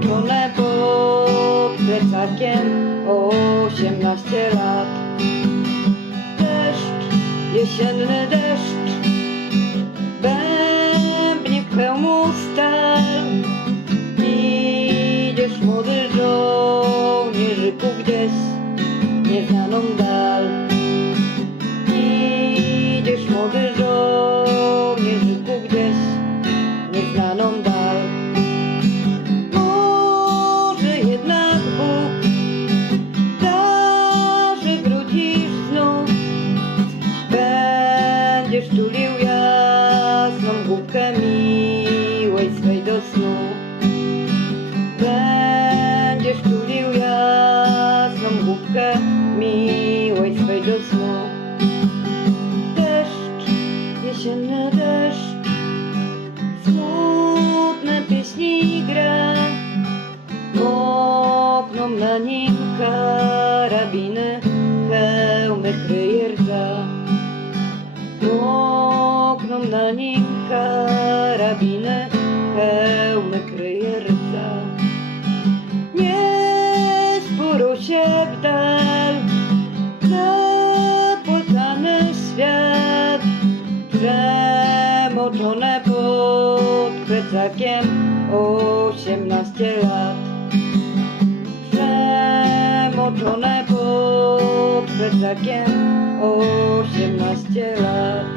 przemoczone pod plecakiem 18 lat. Deszcz, jesienny deszcz, bębnik hełmu stal. Idziesz, młody żołnierzyku, gdzieś nieznaną dal. Idziesz, młody żołnierzyku, gdzieś nieznaną dal. Może jednak Bóg da, że wrócisz znów. Będziesz tulił jasną główkę miłej swej do snu. Będziesz tulił jasną główkę miłej swej do snu. Deszcz, jesienny deszcz, smutne pieśni gra. Mokną na nim karabiny, hełmy kryje rdza. Mokną na nim karabiny, hełmy kryje rdza. Nie sporo się w dal, zapłakany świat, przemoczone pod plecakiem 18 lat. Przemoczone pod plecakiem 18 lat.